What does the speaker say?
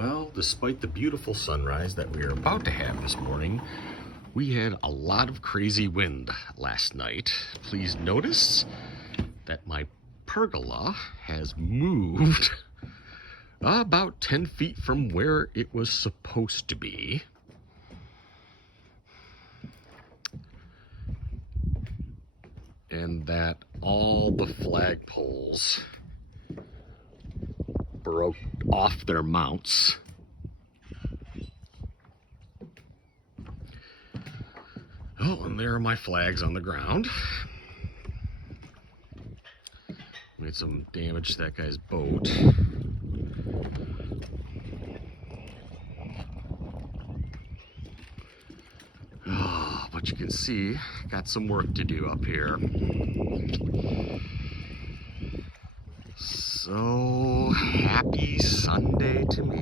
Well, despite the beautiful sunrise that we are about to have this morning, we had a lot of crazy wind last night. Please notice that my pergola has moved about 10 feet from where it was supposed to be. And that all the flagpoles broke off their mounts. Oh, and there are my flags on the ground. Made some damage to that guy's boat. Oh, but you can see, got some work to do up here. So happy Sunday to me.